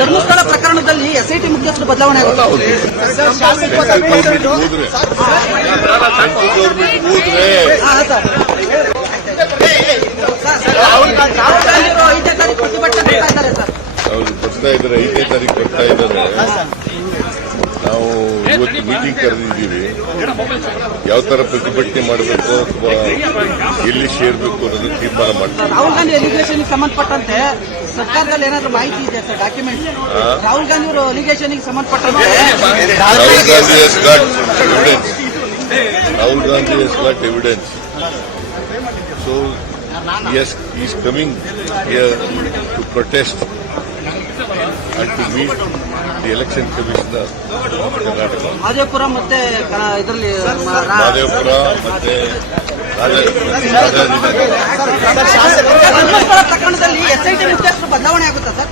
ಧರ್ಮಸ್ಥಳ ಪ್ರಕರಣದಲ್ಲಿ ಎಸ್ಐಟಿ ಮುಖ್ಯಸ್ಥರು ಬದಲಾವಣೆ ಆಗುತ್ತೆ. ಅವ್ರು ಬರ್ತಾ ಇದ್ದಾರೆ ಐದನೇ ತಾರೀಕು ಬರ್ತಾ ಇದ್ದಾರೆ. ನಾವು ಇವತ್ತು ಮೀಟಿಂಗ್ ಕರೆದಿದ್ದೀವಿ. ಯಾವ ತರ ಪ್ರತಿಭಟನೆ ಮಾಡಬೇಕು ಅಥವಾ ಎಲ್ಲಿ ಸೇರ್ಬೇಕು ಅನ್ನೋದು ತೀರ್ಮಾನ ಮಾಡ್ತೀವಿ. ರಾಹುಲ್ ಗಾಂಧಿ ಎಲಿಗೇಷನ್ ಸಂಬಂಧಪಟ್ಟಂತೆ ಸರ್ಕಾರದಲ್ಲಿ ಏನಾದ್ರು ಮಾಹಿತಿ ಇದೆ ಸರ್ ಡಾಕ್ಯುಮೆಂಟ್ ರಾಹುಲ್ ಗಾಂಧಿ ಅವರು ಎಲಿಗೇಷನ್ ಸಂಬಂಧಪಟ್ಟಂತೆ? Rahul Gandhi has got evidence so as is coming to protest and commission. Madepura ಮತ್ತೆ ಇದರಲ್ಲಿ ಮತ್ತೆ ರಾಜಾಜಿನಗರ ಎಸ್ಐಟಿ ಮುಖ್ಯಸ್ಥರು ಬದಲಾವಣೆ ಆಗುತ್ತಾ ಸರ್